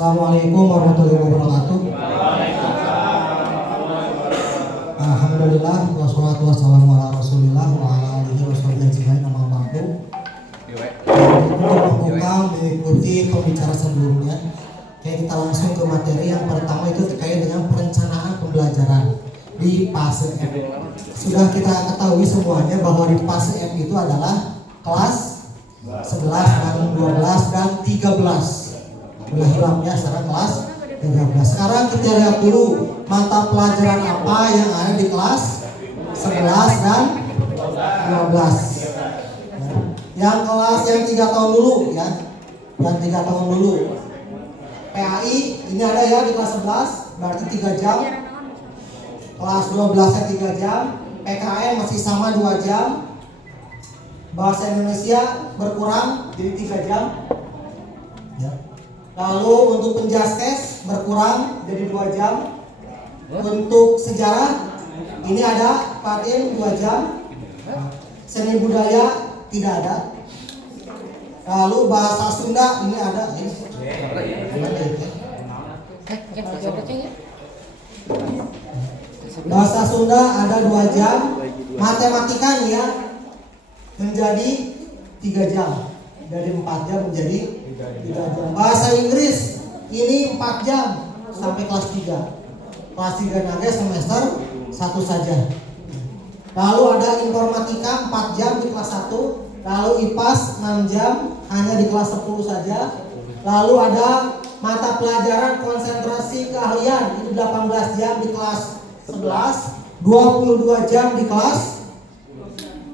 Assalamualaikum warahmatullahi wabarakatuh. Alhamdulillah wassalatu wassalamu ala Rasulillah wa ala alihi washabihi ajmain amma ba'du. Untuk membuka mengikuti pembicara sebelumnya, kita langsung ke materi yang pertama, itu terkait dengan perencanaan pembelajaran di fase M. Sudah kita ketahui semuanya bahwa di fase M itu adalah kelas 11 dan 12 dan 13. Mulai hilangnya sekarang kelas 13. Sekarang kita lihat dulu mata pelajaran apa yang ada di kelas 11 dan 12. Yang kelas yang 3 tahun dulu ya. Yang 3 tahun dulu. PAI ini ada ya di kelas 11, berarti 3 jam. Kelas 12 nya 3 jam. PKM masih sama 2 jam. Bahasa Indonesia berkurang jadi 3 jam. Ya. Lalu untuk penjaskes berkurang jadi 2 jam. Untuk sejarah ini ada Patin 2 jam. Seni budaya tidak ada. Lalu bahasa Sunda ini ada. Bahasa Sunda ada 2 jam. Matematika nih ya menjadi 3 jam. Dari 4 jam menjadi 3 jam. Bahasa Inggris ini 4 jam sampai kelas 3. Kelas 3 naga semester 1 saja. Lalu ada informatika 4 jam di kelas 1. Lalu IPAS 6 jam hanya di kelas 10 saja. Lalu ada mata pelajaran konsentrasi keahlian itu 18 jam di kelas 11, 22 jam di kelas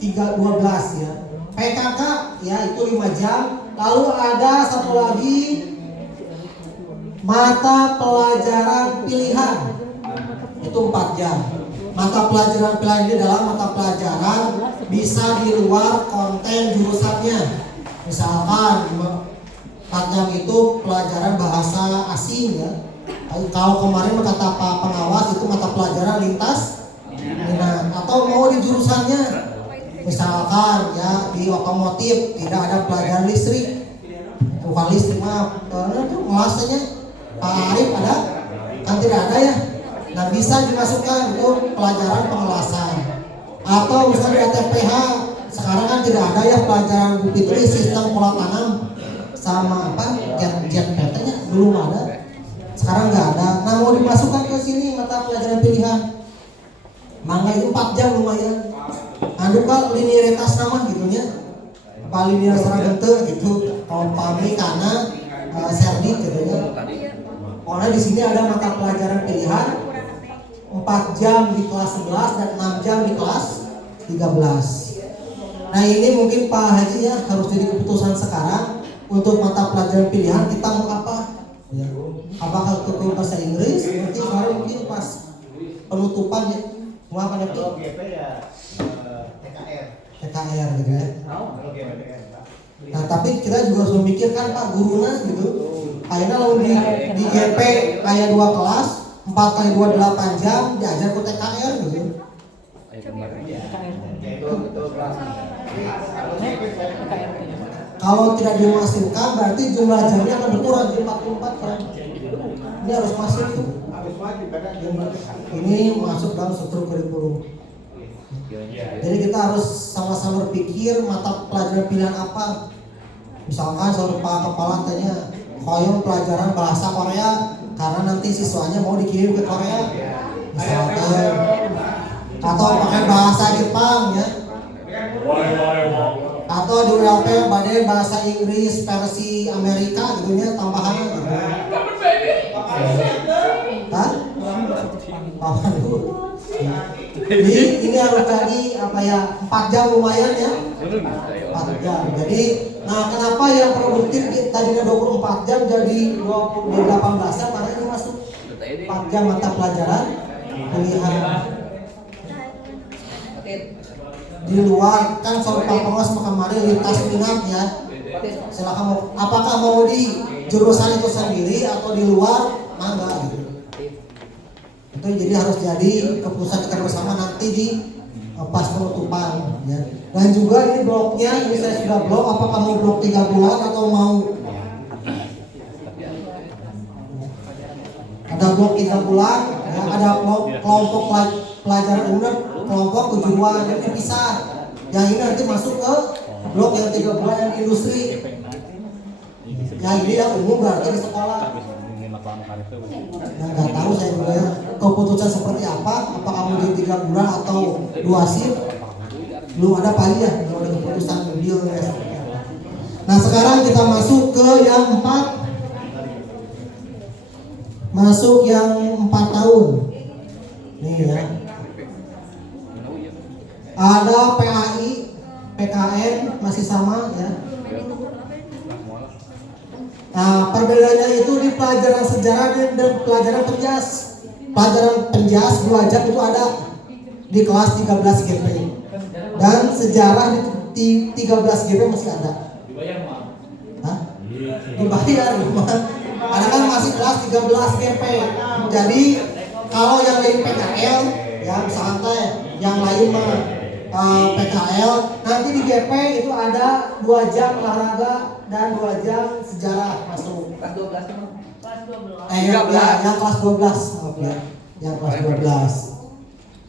12 ya. PKK ya itu 5 jam. Lalu ada satu lagi mata pelajaran pilihan itu 4 jam. Mata pelajaran pilihan ini adalah mata pelajaran bisa di luar konten jurusannya. Misalkan 4 jam itu pelajaran bahasa asing ya. Kalau kemarin kata Pak Pengawas itu mata pelajaran lintas minat, atau mau di jurusannya. Misalkan ya di otomotif tidak ada pelajaran listrik, bukan listrik maaf, itu ngelasnya Pak Arif ada, kan tidak ada ya. Nah bisa dimasukkan itu pelajaran pengelasan. Atau misalnya di ATPH sekarang kan tidak ada ya pelajaran Bu Fitri sistem pola tanam sama apa jet nya belum ada. Sekarang nggak ada. Nah mau dimasukkan ke sini mata pelajaran pilihan. Mangga itu 4 jam lumayan. Anu kan linearitas nama gitunya. Apa linear seragente gitu. Kompami karena serdit gitu ya. Pokoknya di sini ada mata pelajaran pilihan 4 jam di kelas 11 dan 6 jam di kelas 13. Nah ini mungkin Pak Haji ya harus jadi keputusan sekarang untuk mata pelajaran pilihan kita mau apa? Ya. Apakah ke bahasa Inggris? Nanti kemarin mungkin pas penutupan ya. Mau apa nanti? Kalau GP ya TKR gitu ya. Nah tapi kita juga harus memikirkan Pak guruna gitu. Kayaknya kalau di GP kayak 2 kelas 4 kali 2 8 jam diajar ke TKR gitu. Kalau tidak dimasukkan berarti jumlah jamnya akan berkurang jadi 44 kan. Ini harus masuk tuh. Ini masuk dalam struktur kurikulum. Jadi kita harus sama-sama berpikir mata pelajaran pilihan apa. Misalkan seorang Pak Kepala tanya koyong pelajaran bahasa Korea karena nanti siswanya mau dikirim ke Korea. Misalkan atau pakai bahasa Jepang ya. Atau di ULP badai bahasa Inggris versi Amerika gitu ya tambahannya gitu. Hah? Papan dulu. Ini harus jadi apa ya 4 jam lumayan ya 4 jam. Jadi nah kenapa yang produktif tadinya 24 jam jadi 18 jam karena ini masuk 4 jam mata pelajaran pilihan. Di luar kan soal Pak Pengawas kemarin lintas minat ya. Silakan apakah mau di jurusan itu sendiri atau di luar mangga gitu. Itu jadi harus jadi keputusan kita bersama nanti di pas penutupan ya. Dan juga ini bloknya ini saya sudah blok apakah mau blok 3 bulan atau mau blok 3 bulan, ya, ada kelompok pelajaran umum, kelompok kejuruan yang dipisah. Yang ini nanti masuk ke blok yang 3 bulan yang industri. Yang ini yang umum berarti di sekolah. Nah, nggak tahu saya juga ya keputusan seperti apa, apakah mau di 3 bulan atau 2 shift, belum ada pali ya, belum ada keputusan dealnya seperti apa. Nah sekarang kita masuk ke yang 4. Masuk yang 4 tahun. Nih ya. Ada PAI, PKN masih sama ya. Nah, perbedaannya itu di pelajaran sejarah dan pelajaran penjas. Pelajaran penjas 2 jam itu ada di kelas 13 GP. Dan sejarah di 13 GP masih ada. Hah? Dibayar gimana? Karena kan masih kelas 13 GP. Jadi kalau yang lain PKL ya misalkan yang lain mah PKL, nanti di GP itu ada 2 jam olahraga dan 2 jam sejarah masuk. Kelas 12 teman. Kelas 12. Yang kelas 12, oke. Okay. Yang kelas 12.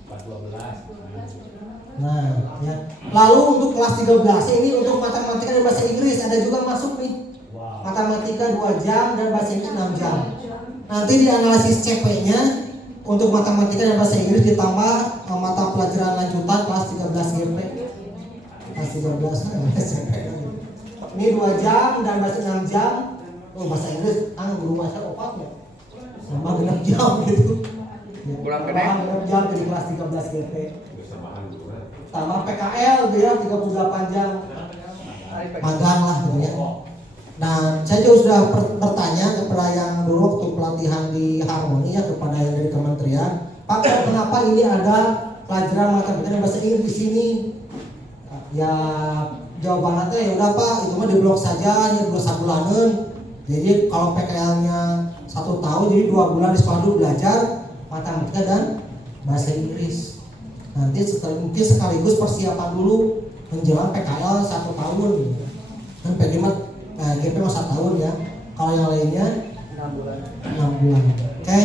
Kelas 12. Nah, ya. Lalu untuk kelas 13 ini untuk matematika dan bahasa Inggris ada juga masuk nih. Matematika 2 jam dan bahasa Inggris 6 jam. Nanti di analisis CP-nya untuk matematika dan bahasa Inggris ditambah mata pelajaran lanjutan kelas 13 GP. Kelas 13 CP. Ini 2 jam dan bahasa 6 jam. Oh, bahasa Inggris guru bahasa opatnya. Sama 6 jam gitu. Kurang kena 6 jam dari kelas 13 GP. Tambah PKL dia 38 jam. Magang lah gitu ya. Nah, saya juga sudah bertanya kepada yang dulu waktu pelatihan di Harmoni ya, kepada yang dari kementerian, Pak, kenapa ini ada pelajaran matematika dan bahasa Inggris di sini? Ya jawabannya ya udah Pak, itu mah di blok saja, ya 2 bulanan. Jadi kalau PKL-nya 1 tahun, jadi 2 bulan di sekolah dulu belajar matematika dan bahasa Inggris. Nanti mungkin sekaligus persiapan dulu menjelang PKL 1 tahun. Dan PGM GP masa tahun ya. Kalau yang lainnya 6 bulan. 6 bulan. Oke.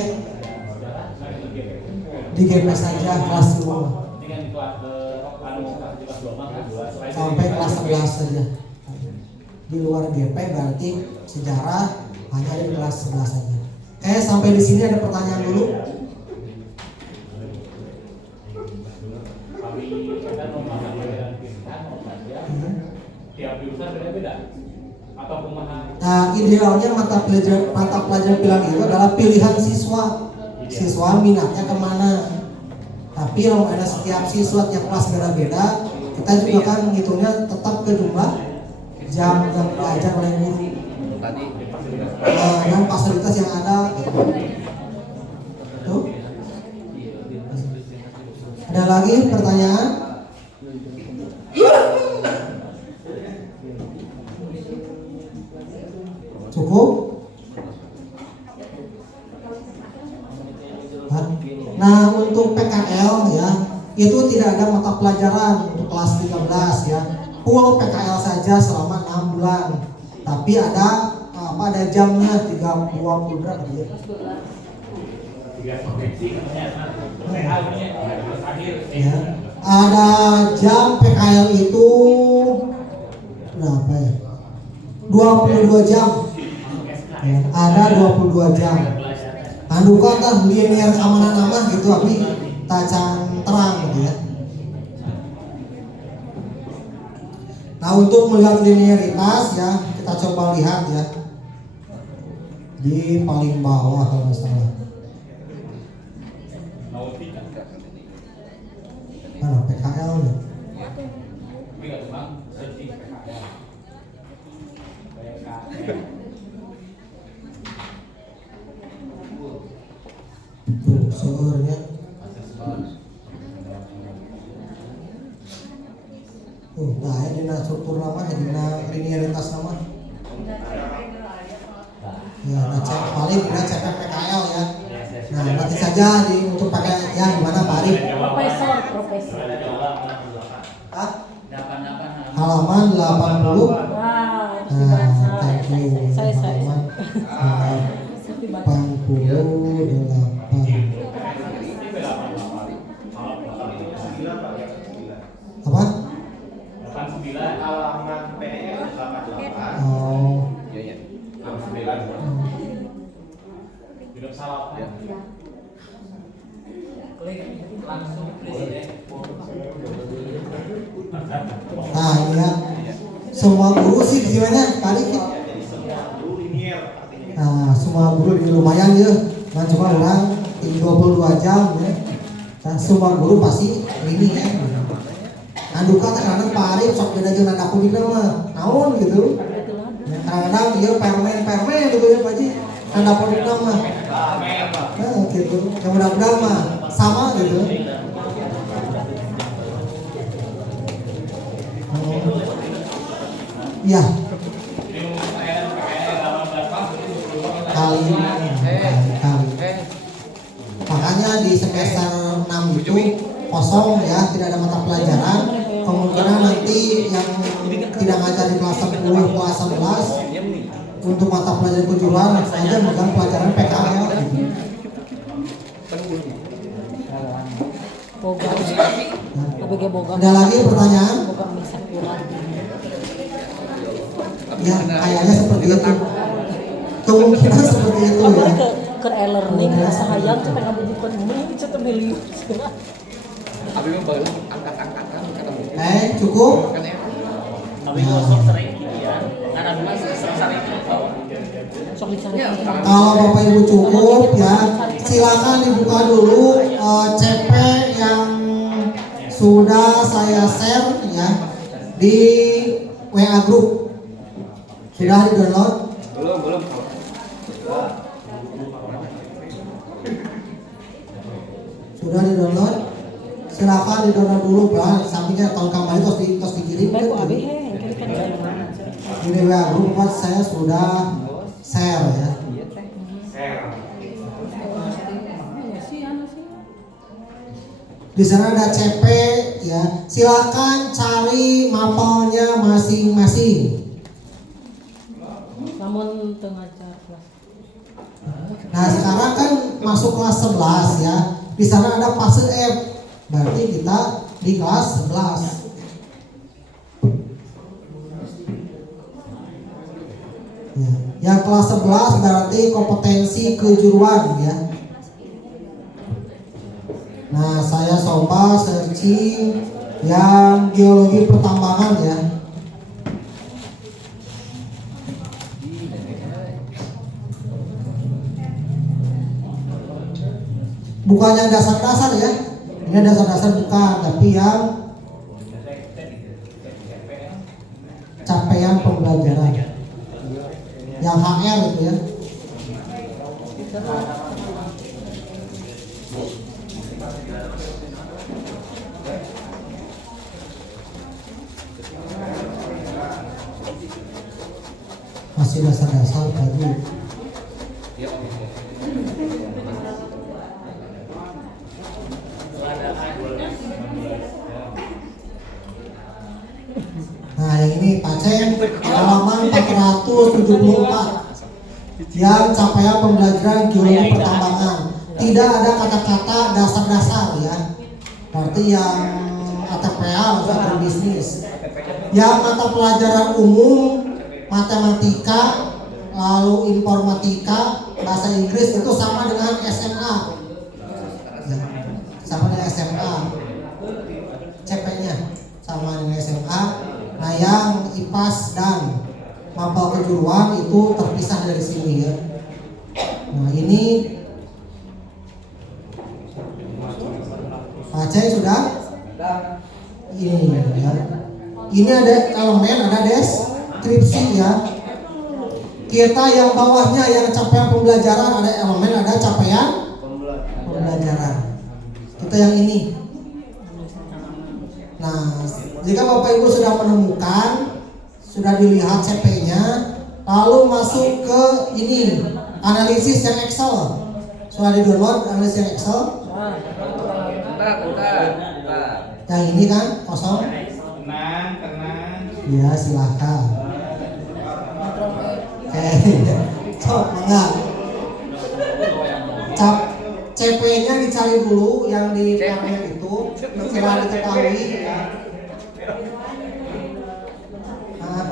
Di GP saja kelas 2. Sampai kelas 11 saja. Di luar GP berarti sejarah hanya di kelas 11 saja. Oke, sampai di sini ada pertanyaan dulu. Tiap jurusan beda-beda. Nah, idealnya mata pelajaran pilihan itu adalah pilihan siswa. Siswa minatnya kemana. Tapi kalau ada setiap siswa tiap kelas beda-beda, kita juga kan menghitungnya tetap ke jumlah jam yang belajar oleh guru. Dan fasilitas yang ada. Tuh. Ada lagi pertanyaan? Cukup? Nah, untuk PKL ya, itu tidak ada mata pelajaran untuk kelas 13 ya. Full PKL saja selama 6 bulan. Tapi ada ada jamnya 20 berapa dia? Ya. Ada jam PKL itu berapa ya? 22 jam. Ya, ada 22 jam. Anu kan linear keamanan nama gitu, tapi tajam terang gitu ya. Nah, untuk melihat linearitas ya, kita coba lihat ya di paling bawah kalau nggak salah. Mana PKL nih? Sebenarnya nah ini struktur nama, ini linearitas nama ya, cek paling kita cek PKL ya. Nah, nanti saja untuk pakai ya gimana Pak Arif? Profesor halaman 80. Nah, thank you. Halaman 88. Nah ini ya, semua guru sih gimana tadi? Nah semua guru ini lumayan ya, nah cuma orang 22 jam ya. Nah, semua guru pasti ini ya. Anduka kadang-kadang Pak Arif sok beda jeung nanda kudu mah naon gitu. Kadang-kadang ieu permen gitu ya Pak Ji. Nanda kudu mah. Nah, gitu. Ya mudah-mudahan mah sama gitu. Iya. Kali. Makanya di semester 6 itu kosong ya, tidak ada mata pelajaran. Kemungkinan nanti yang tidak ngajar di kelas 10, kelas 11 untuk mata pelajaran kejuruan aja megang pelajaran PKL gitu. Ada lagi pertanyaan? Ya, kayaknya seperti itu. Kemungkinan seperti itu ya. Ke e-learning rasa hayang tuh pengen bubukan ini itu milih. Abi mah baru angkat-angkat kan kata Bu. Cukup. Abi sok sering ya. Kan abi mah sering sok dicari. Kalau Bapak Ibu cukup ya, silakan dibuka dulu CP yang sudah saya share ya di WA group. Sudah di-download? Belum. Sudah di-download? Silakan di-download dulu, Pak. Sampingnya tahun kembali terus dikirim kan. Di WA group saya sudah share ya. Di sana ada CP ya. Silakan cari mapelnya masing-masing. Namun tengah kelas. Nah, sekarang kan masuk kelas 11 ya. Di sana ada fase F. Berarti kita di kelas 11. Ya, yang kelas 11 berarti kompetensi kejuruan ya. Nah, saya coba searching yang geologi pertambangan ya. Bukannya dasar-dasar ya. Ini dasar-dasar bukan, tapi yang capaian pembelajaran. Yang HR itu ya. Masih dasar-dasar tadi. Nah, yang ini Pacen halaman 474 yang capaian pembelajaran geologi pertambangan. Tidak ada kata-kata dasar-dasar ya. Berarti yang ATPA atau agribisnis. Yang mata pelajaran umum, matematika, lalu informatika, bahasa Inggris itu sama dengan SMA. Ya, sama dengan SMA. CP-nya sama dengan SMA. Nah, yang IPAS dan mapel kejuruan itu terpisah dari sini ya. Nah, ini Aceh sudah? Ini ya. Ini ada elemen, ada deskripsi ya. Kita yang bawahnya yang capaian pembelajaran ada elemen, ada capaian pembelajaran. Kita yang ini. Nah, jika Bapak Ibu sudah menemukan, sudah dilihat CP-nya, lalu masuk ke ini, analisis yang Excel. Sudah di-download analisis yang Excel? Bentar. Yang ini kan, kosong? Tenang. Ya, silahkan. Cok, enggak. CP-nya dicari dulu yang di panel itu, setelah diketahui ya. Nah,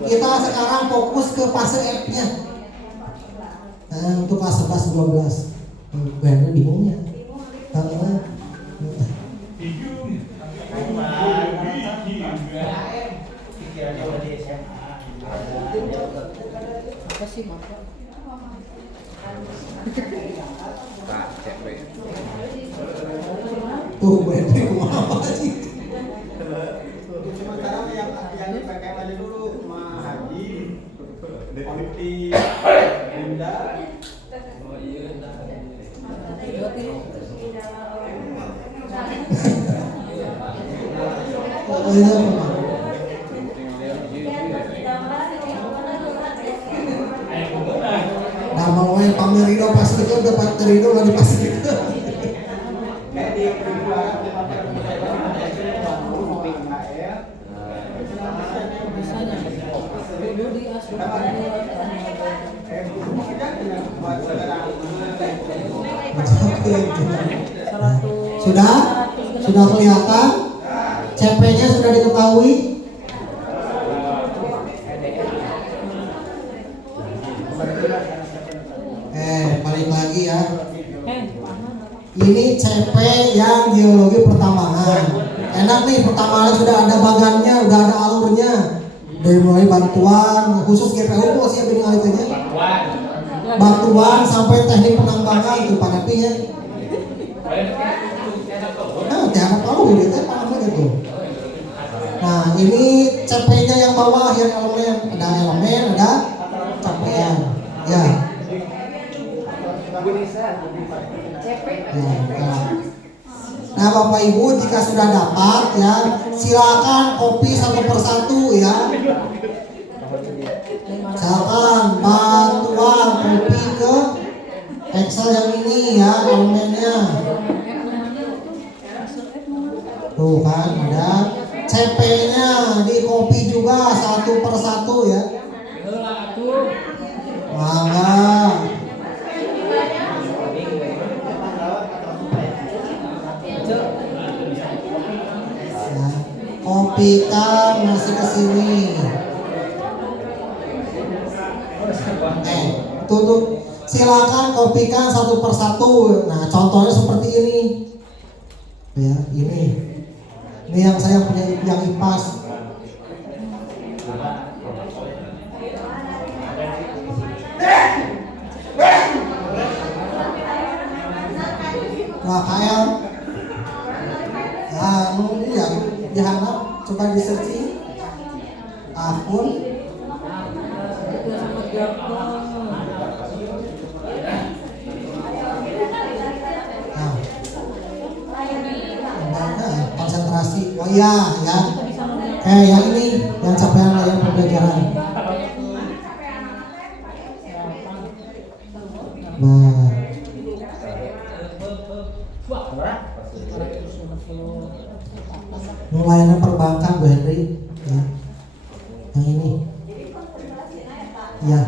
kita sekarang fokus ke fase F-nya. Nah, untuk kelas 11 12. Benar bingungnya. Tuh, berarti kumaha sih? Sementara yang dipakai aja dulu mah Haji, Deputi Linda. Nah, mau main Pamerino pas itu udah Pamerino lah di pas itu. Kayak di perjuangan Sudah? Sudah kelihatan? CP-nya sudah diketahui? Balik lagi ya. Ini CP yang geologi pertambangan. Enak nih, pertambangan sudah ada bagannya, udah ada alurnya. Dari mulai bantuan, khusus GPU kok sih yang ngalitanya? Bantuan sampai teknik penambangan itu panapinya. Nah, jangan tahu gitu, panasnya gitu. Nah, ini CP-nya yang bawah, yang elemen, ada capaian. Ya. Nah, Bapak Ibu jika sudah dapat ya, silakan copy satu persatu ya. Silakan bantuan copy ke Excel yang ini ya, elemennya. Tuh kan ada CP-nya di copy juga satu persatu ya. Mangga. Kopikan masih ke sini. Tutup. Silakan kopikan satu persatu. Nah, contohnya seperti ini. Ya, ini. Ini yang saya punya yang IPAS. Nah, KL. Nah, ini ya. Dihanap, coba di searching akun konsentrasi. Oh iya ya, yang ini yang capaian layar pembelajaran. Nah, layanan perbankan Bu Henry ya. Yang ini ya,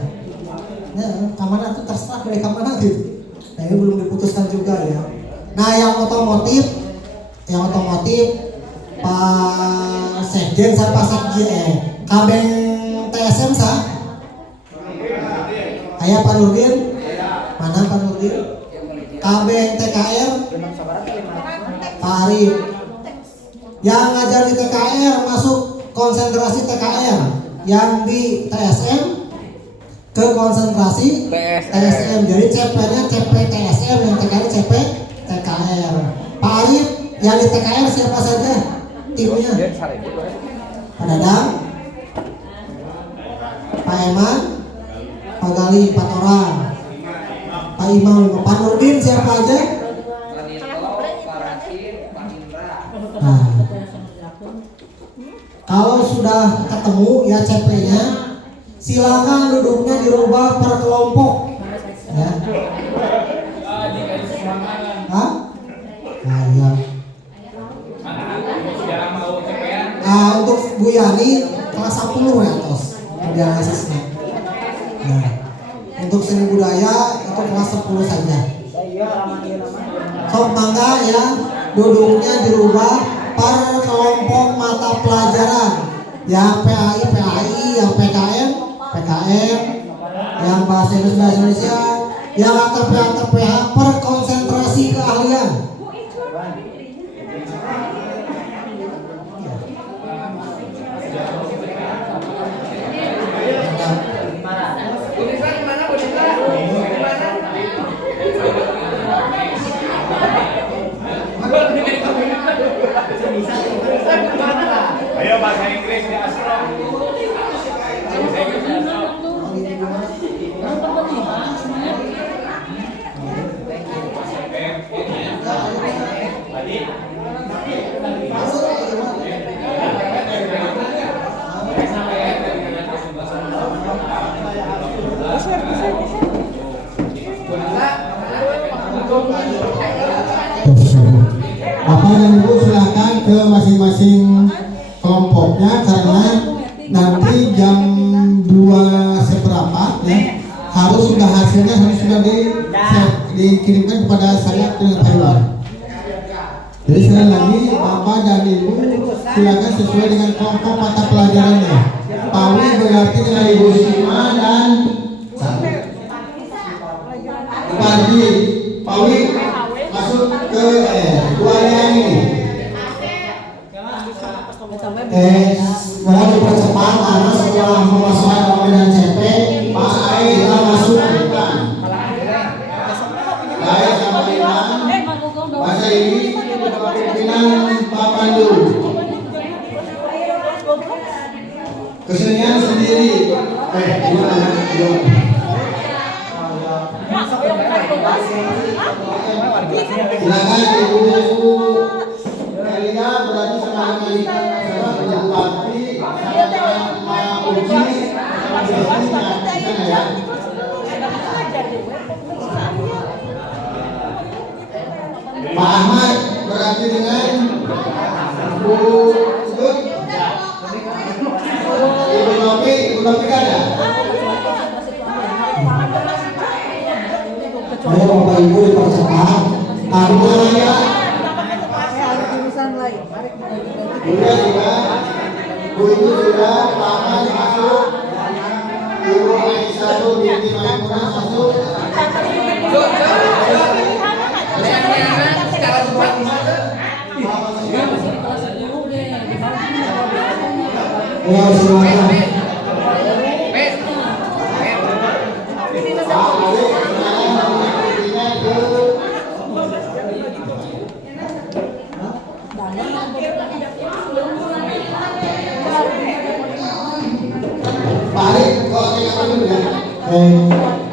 ya kemana tuh terserah dari kemana gitu. Nah, ini belum diputuskan juga ya. Nah, yang otomotif Pak Sekjen sama Pak Sekjen Kabeng TSM sah ayah Pak Nurdin mana Pak Nurdin Kabeng TKR Pak Arif yang ngajar di TKR masuk konsentrasi TKR, yang di TSM ke konsentrasi TSM. Jadi CP-nya CP TSM, yang TKR CP TKR. Pak Arif yang di TKR siapa saja timnya? Pak Dadang, Pak Eman, Pak Gali 4 orang, Pak Imam, Pak Nurdin siapa aja? Nah, kalau sudah ketemu ya CP-nya, silakan duduknya dirubah per kelompok. Ya. Hah? Nah, ya. Untuk Bu Yani kelas 10 ya tos analisisnya. Nah, untuk seni budaya itu kelas 10 saja. Sok mangga ya, duduknya dirubah per kelompok mata pelajaran. Yang PAI, yang PKM, yang bahasa Indonesia, yang ATP per konsentrasi keahlian. Bapak dan Ibu silakan ke masing-masing kelompoknya karena nanti jam 2 seberapa ya harus sudah hasilnya harus sudah dikirimkan kepada saya dengan Taiwan. Jadi sekali lagi Bapak dan Ibu silakan sesuai dengan kelompok mata pelajarannya. Pawi berarti dengan Ibu Sima dan Pardi. Pawi masuk ke duanya ini. Mohon dipercepat karena setelah memasukkan OP dan CP, Pak Ai kita masuk ke depan. Baik, sama Iman. Masa ini pimpinan Pak Pandu. Kesenian sendiri. Gimana? Silakan ibu-ibu Elia berarti sama Malika sama Bupati sama Uji sama Biasanya ya. Pak Ahmad berarti dengan Bu Sud. Ibu Nopi ada? Ayo Bapak Ibu dipercepat karena ya sudah Bu itu sudah Pak masuk, Ibu Aisyah binti Maimunah masuk. Secara cepat ya silakan.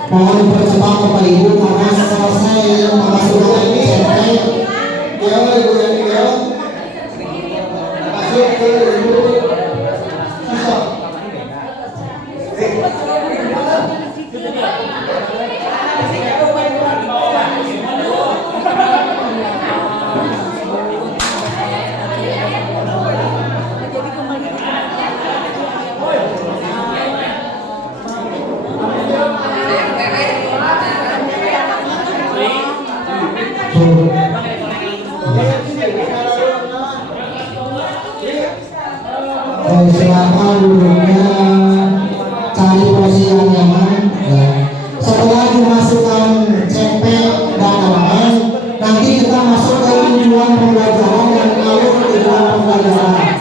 Mohon dipercepat Bapak Ibu karena selesai memasukkan CP. Ya Ibu dan Ibu masuk ke Ibu Sisok. Silakan duduknya, cari posisi yang nyaman ya. Setelah dimasukkan CP dan OM, nanti kita masuk ke tujuan pembelajaran dan alur tujuan pembelajaran.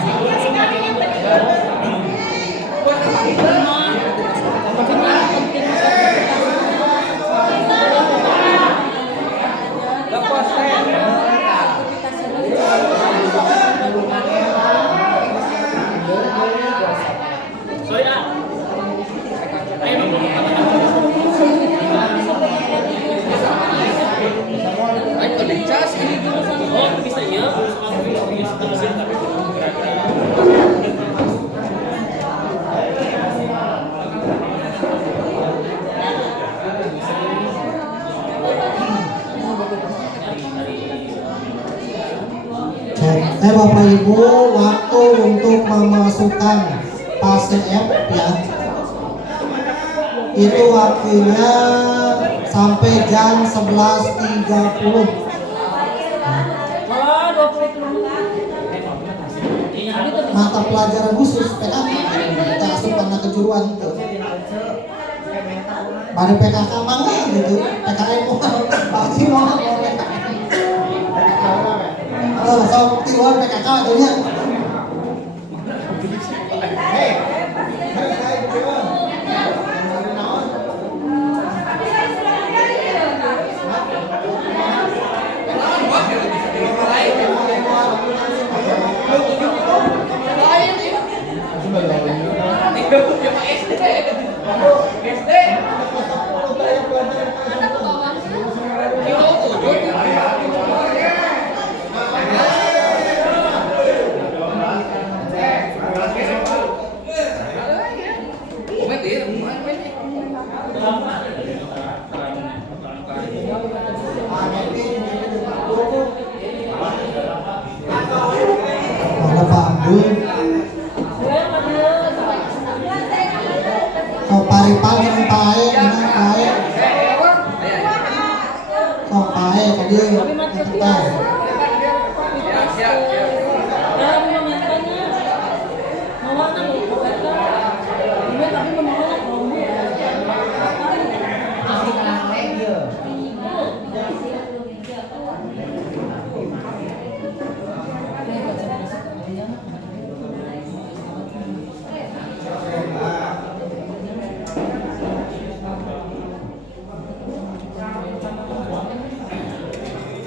Bapak Ibu, waktu untuk memasukkan fase F ya, itu waktunya sampai jam 11.30. Mata pelajaran khusus PKK kita asup karena kejuruan itu. Pada PKK mana gitu, PKM pasti mau so keluar PKK akhirnya. Ibu. Sok paripan jeung pae, gimana pae? Sok pae ka dieu. Cepetan.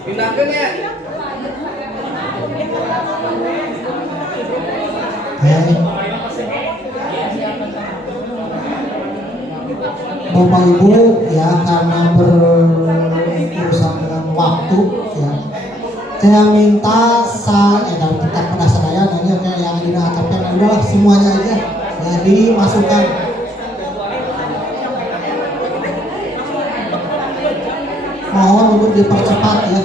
Pindahkan ya. Bapak Ibu ya, karena berurusan dengan waktu ya, saya minta dalam tingkat pada saya nanya kayak yang di ATP udah semuanya aja ya dimasukkan. Mohon untuk dipercepat ya.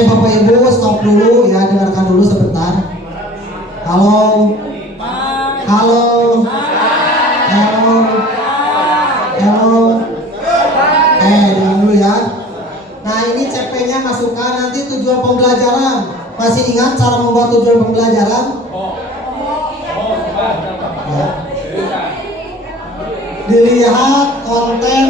Bapak Ibu stop dulu ya, dengarkan dulu sebentar. Halo, halo, halo, halo. Dengar dulu ya. Nah ini CP-nya masukkan, nanti tujuan pembelajaran. Masih ingat cara membuat tujuan pembelajaran? Ya. Dilihat konten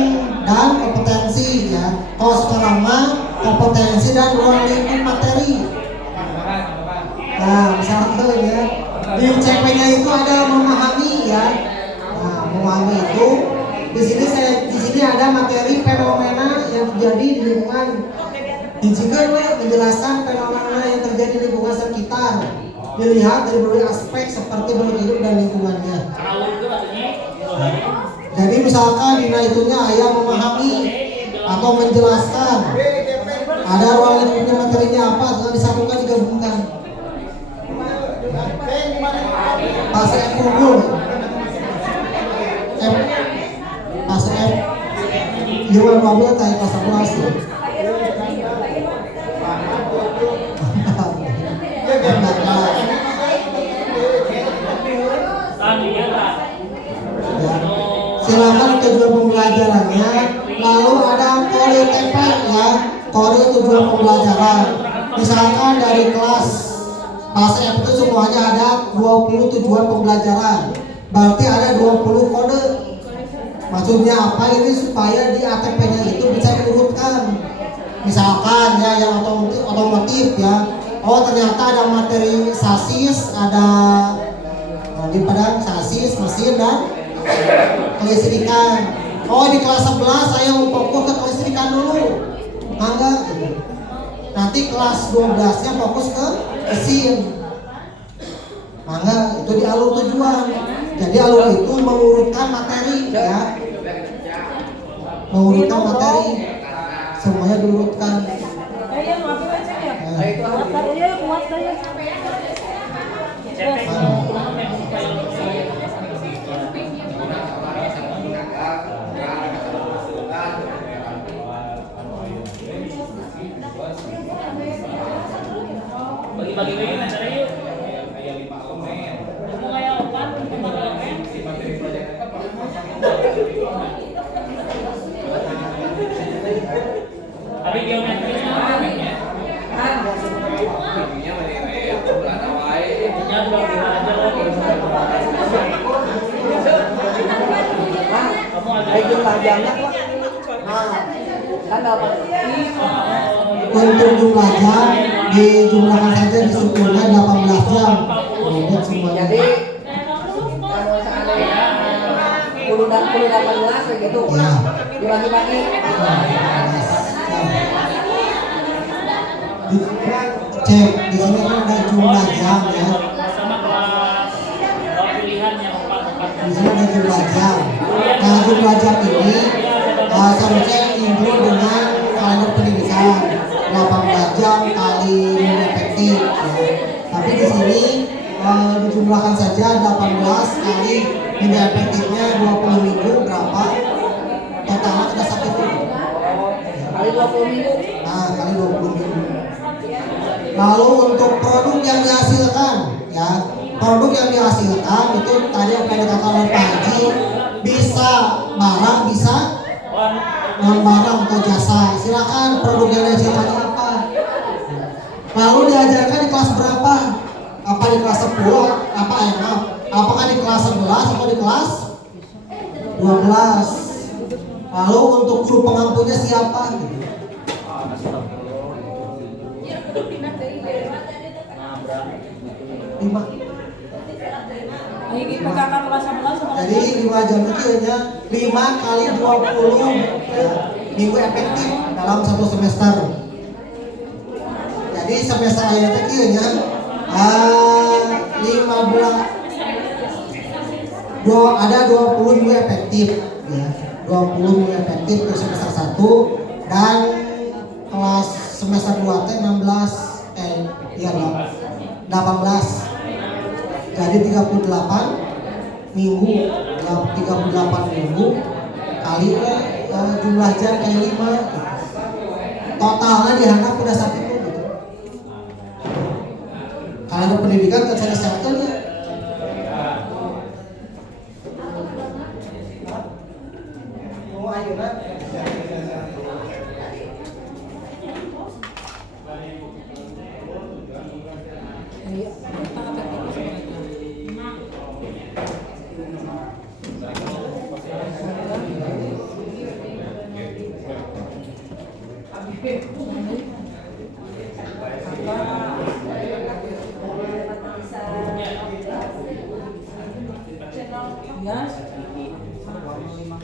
dan kompetensi ya. Kalau sekarang mah kompetensi dan ruang lingkup materi. Nah, misalkan ya, di CP-nya itu ada memahami ya. Nah, memahami itu di sini ada materi fenomena yang terjadi di lingkungan. Dijika menjelaskan fenomena yang terjadi di lingkungan sekitar. Dilihat dari berbagai aspek seperti bentuk hidup dan lingkungannya. Jadi misalkan di itunya ayah memahami atau menjelaskan. Ada ruang lingkupnya materinya apa, dengan disatukan digabungkan. Fase F unggul. F. Fase F. Gimana mobil kayak kelas 11 tuh. Silakan tujuan pembelajarannya. Lalu ada kode TP ya, kode tujuan pembelajaran. Misalkan dari kelas fase F itu semuanya ada 20 tujuan pembelajaran. Berarti ada 20 kode. Maksudnya apa ini, supaya di ATP-nya itu bisa diurutkan. Misalkan ya yang otomotif ya. Oh ternyata ada materi sasis, ada di padang sasis, mesin dan kelistrikan. Oh di kelas 11 saya mau fokus ke kelistrikan dulu. Mangga gitu. Nanti kelas 12-nya fokus ke mesin. Mangga itu di alur tujuan. Jadi alur itu mengurutkan materi ya. Mengurutkan materi. Semuanya diurutkan. Bagi-bagi materi yuk. aja loh. Kamu ada jumlah jamnya kok. Kan dapat Untuk jumlah jam dijumlahkan saja disebutkan 18 jam. Kemudian semuanya. jadi kalau seandainya 18 begitu. Ya. Dibagi-bagi. Cek di sini kan ada jumlah jam ya. sama kelas pilihan yang 4. Di sini ada jumlah jam. Nah jumlah jam ini seharusnya include dengan kalender pendidikan 18 jam kali minggu efektif. Ya. Tapi di sini dijumlahkan saja 18 kali minggu efektifnya 20 minggu berapa? Totalnya kita sakit dulu. Kali 20 minggu. Nah kali 20 minggu. Lalu untuk produk yang dihasilkan, ya produk yang dihasilkan itu tadi apa yang dikatakan oleh Pak Haji, bisa barang, bisa non barang atau jasa. Silakan produk yang dihasilkan apa. Lalu diajarkan di kelas berapa? Apa di kelas 10? Apakah di kelas 11 atau di kelas 12? Lalu untuk guru pengampunya siapa? Lima. Jadi 5 jam itu hanya 5 kali 20 minggu efektif dalam satu semester. Jadi semester akhir itu hanya 15 ada 20 minggu efektif ya. 20 minggu efektif untuk semester 1 dan kelas semester 2 teh 18. Jadi 38 minggu, 38 minggu kali jumlah jam kali 5 gitu. Totalnya dihanap udah 1 gitu. Kalender pendidikan kan saya setelnya ya. Mau ayo nak.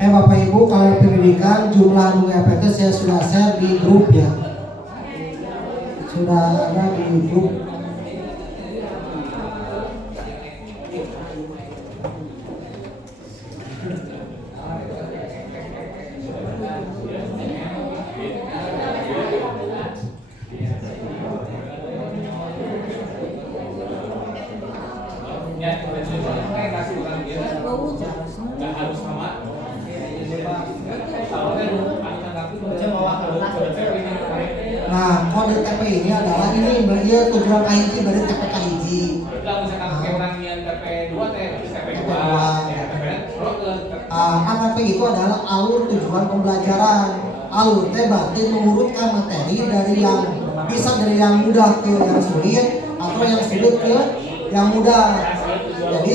Bapak Ibu, kalau pendidikan jumlah minggu efektif saya sudah share di grup ya. Sudah ada di grup. Nah, kode TP ini adalah ini dia tujuan KIJ dari TP KIJ. Kalau misalkan pakai orang yang TP2 TP2 TP itu adalah alur tujuan pembelajaran. Alur teh berarti mengurutkan materi dari yang bisa dari yang mudah ke yang sulit atau yang sulit ke yang mudah. Jadi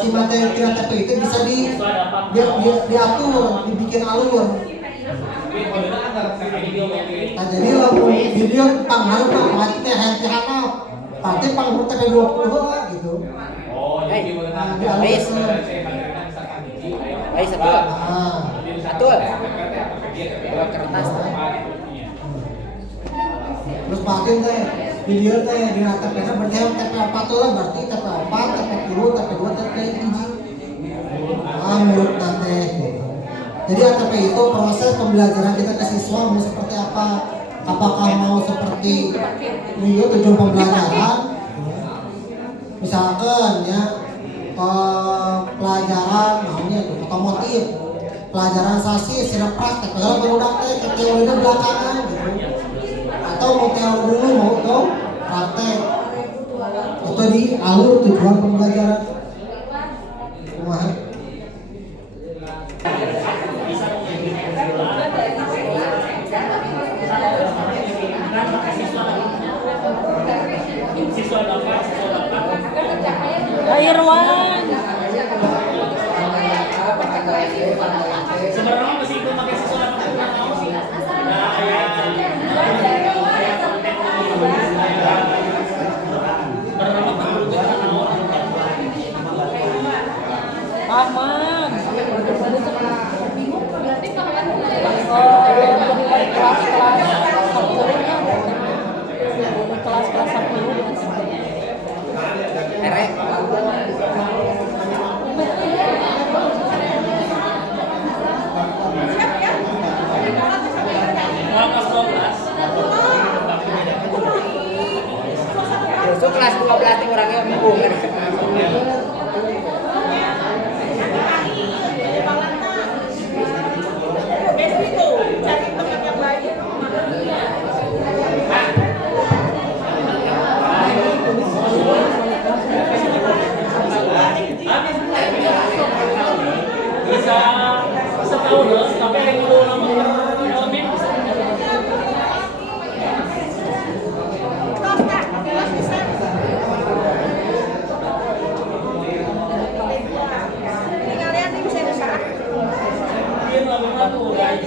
si materi TP itu bisa diatur, dibikin alur. Nah, jadi lalu video tanggal berarti hati-hati pasti panggung TP 20 gitu. Oh, jadi gimana? Baik. Baik satu. Satu. Dua kertas. Terus pakai teh video teh di TP nya berarti TP 4 tuh lah berarti TP 4, TP 10, TP 2, TP 1. Menurut nanti gitu. Jadi ATP itu proses pembelajaran kita ke siswa mau seperti apa? Apakah mau seperti tujuan pembelajaran? Misalkan ya pelajaran namanya itu otomotif, pelajaran sasis, tidak praktek, padahal baru ke teorinya belakangan gitu. Atau mau teori dulu mau ke praktek. Itu di alur tujuan pembelajaran. Siswa dapat kelas 12 teh orangnya bingung kan. Cari tempat yang baik. Bisa setahun loh, tapi yang dulu ngalamin Kalian nih bisa besar. dia ngalamin tuh guys.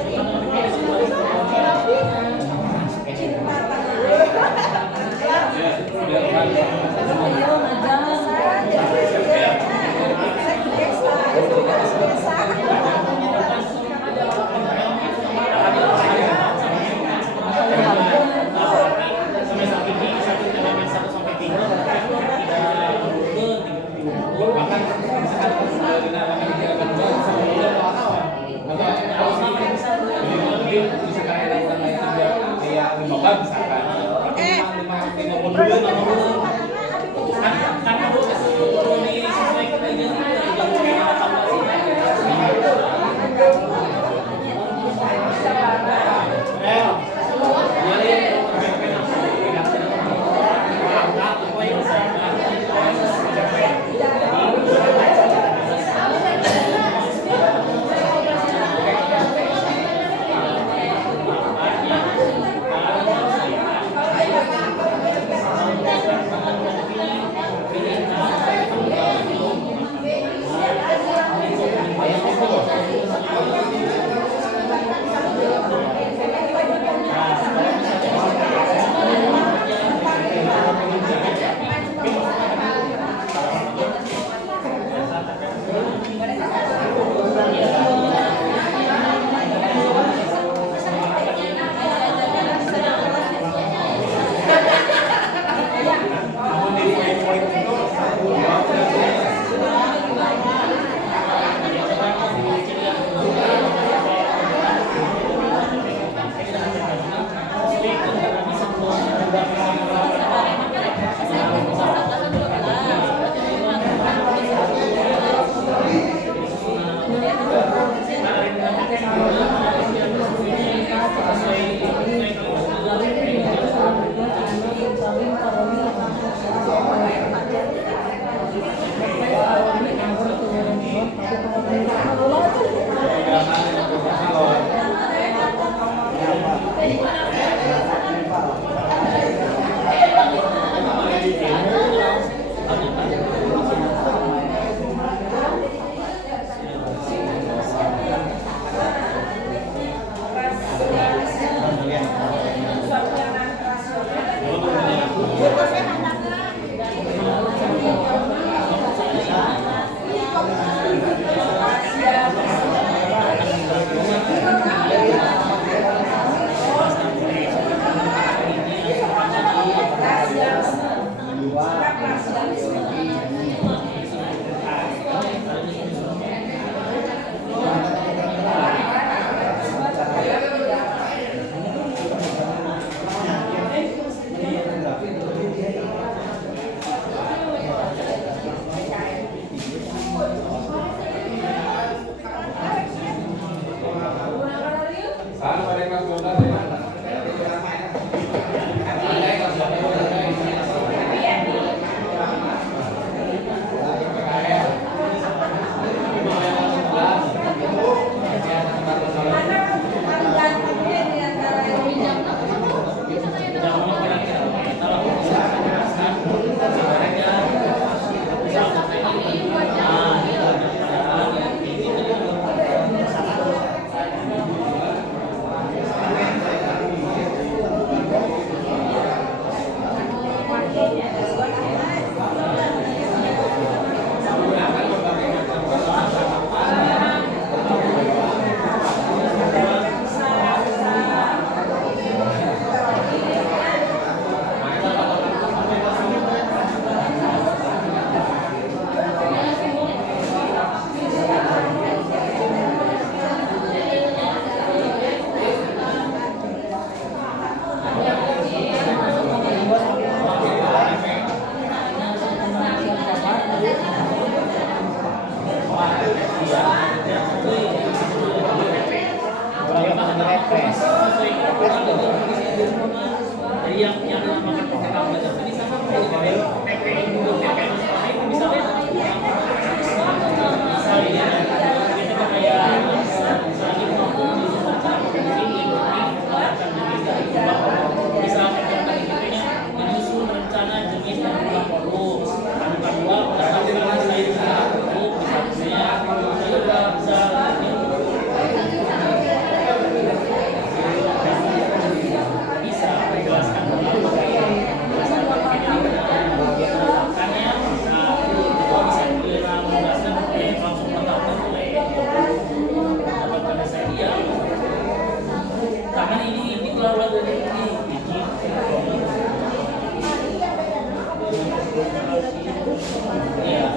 Iya.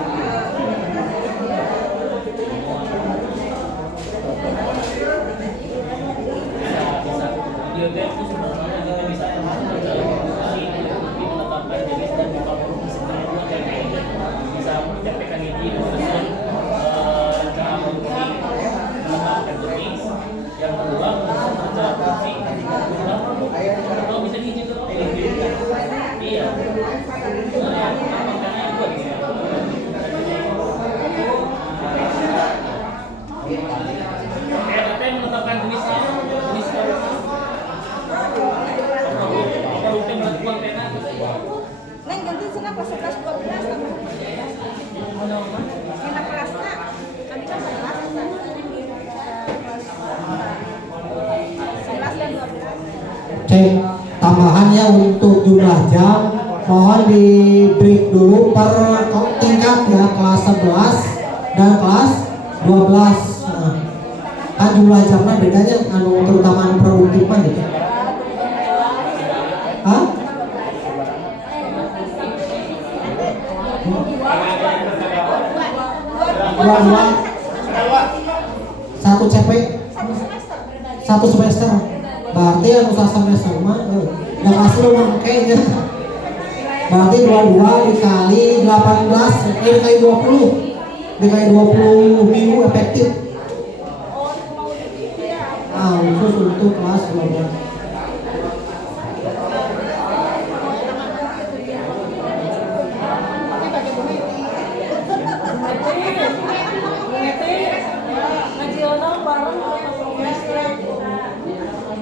Bisa di hotel itu sebenarnya kita bisa menetapkan jenis dan buka sebenarnya bisa mencapai gigi menyusun cara membentuk menetapkan jenis yang kedua menyusun cara fungsi kalau bisa gigi itu iya makanya itu katanya menetapkan jenisnya jenis produknya menentukan pena Neng ganti sana pas 11 12 sama. Enak kelasnya. Tadi kan 11 dan 12. Cek tambahannya untuk jumlah jam mohon di break dulu per tingkat ya, kelas 11 dan kelas 12. Nah, kan jumlah jamnya bedanya terutama produktif mah gitu. Hah? Dua satu CP satu semester berarti yang usaha semester mah udah kasih lu makanya berarti 22 dikali 18 dikali 20 dikali 20 minggu efektif. Khusus untuk kelas 12.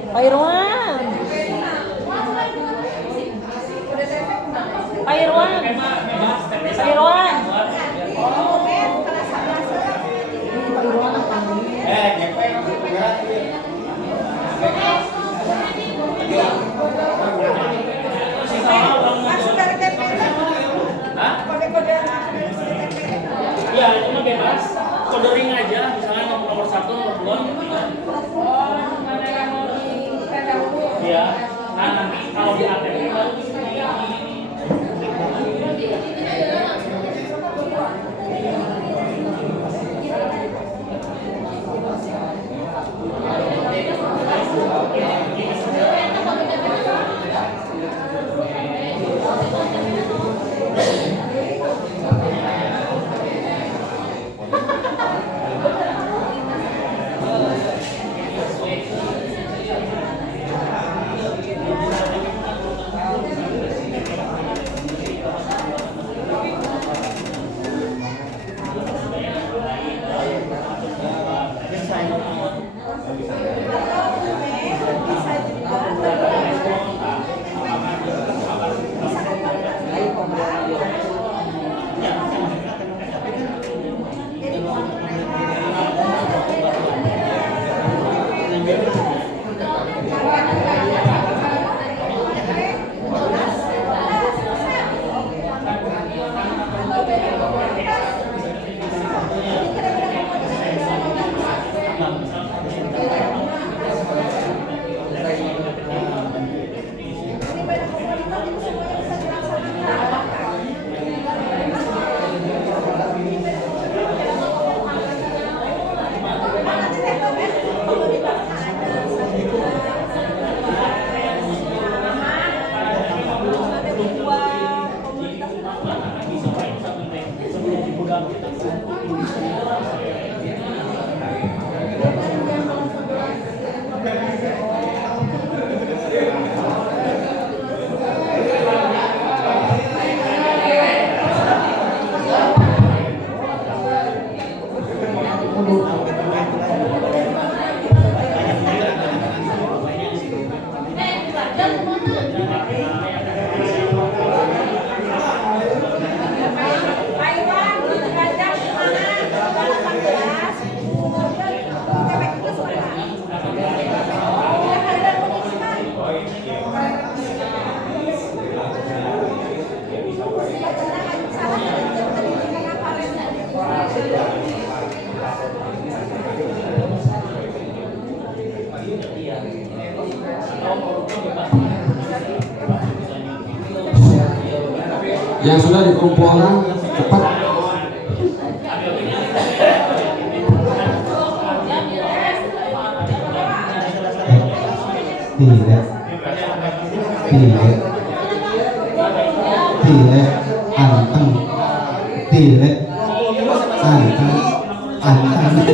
Pak Irwan. Pak Irwan. Pak Irwan. Masuk dari TP. Kode-kode iya itu mah bebas kode ring aja misalnya nomor 1 nomor 2 Oh, mana yang mau di-scan dahulu? iya nah nanti kalau di ATM baru bisa Yang sudah dikumpulkan cepat. Tidak. Anteng. Tidak. Anteng.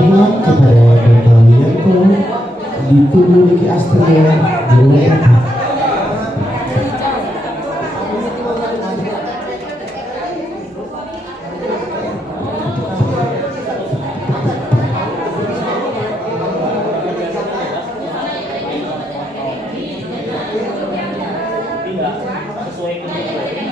Ingat kepada kalian tuh di tubuh Niki Astria di ruang tidak sesuai kebutuhan.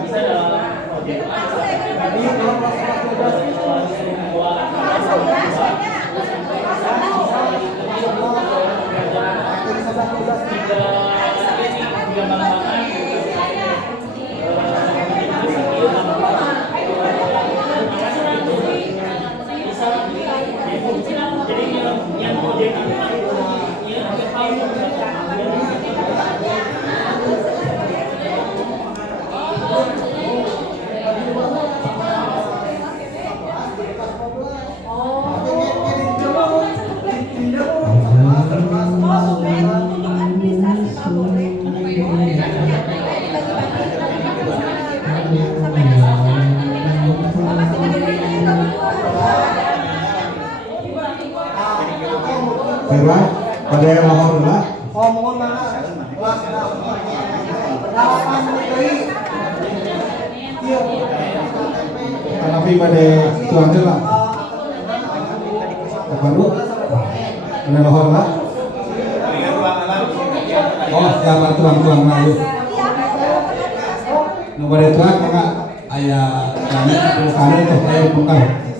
Bisa dalam proyek Baiklah, pada yang mohon lah. mohon maaf. Tapi pada tuan lah. Apa lu? Pada mohon lah. Oh, siapa tuang lah yuk. Nu pada tuan enggak ayah kami bukan itu ayah bukan.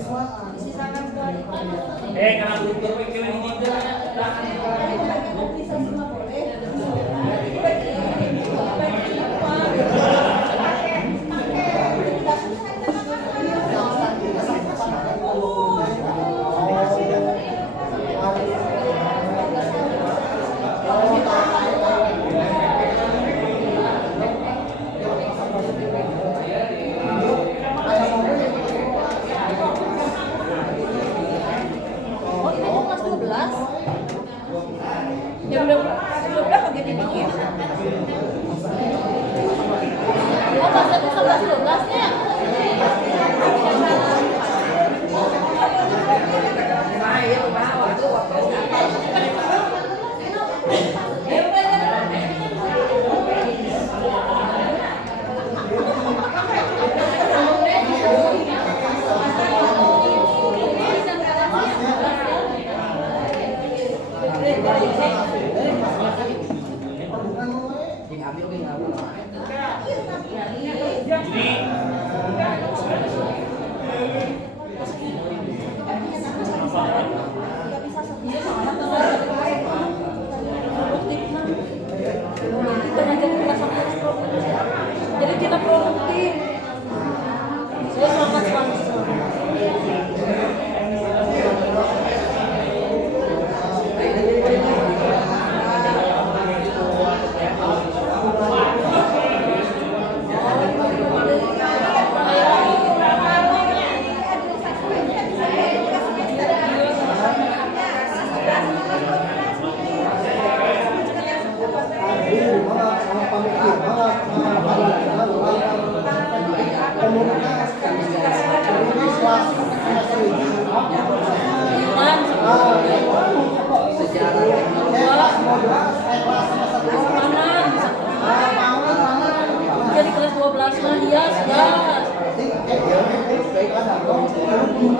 Media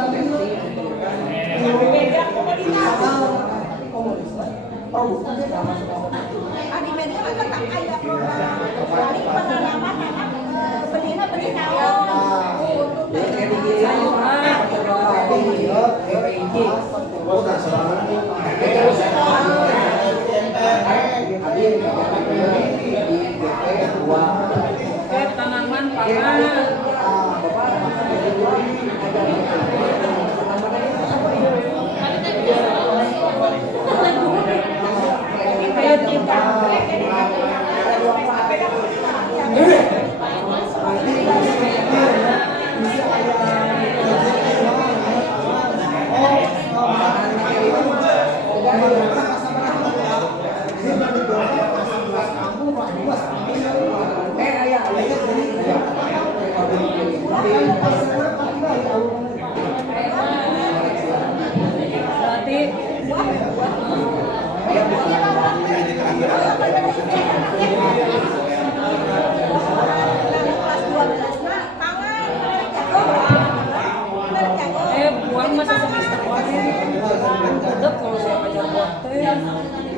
komunitas. Di media kan tetap ada program dari pengalaman anak bedina beli naon. Tanaman pangan. Buang masa semester kemarin. Udah kalau saya ngajar buat teh.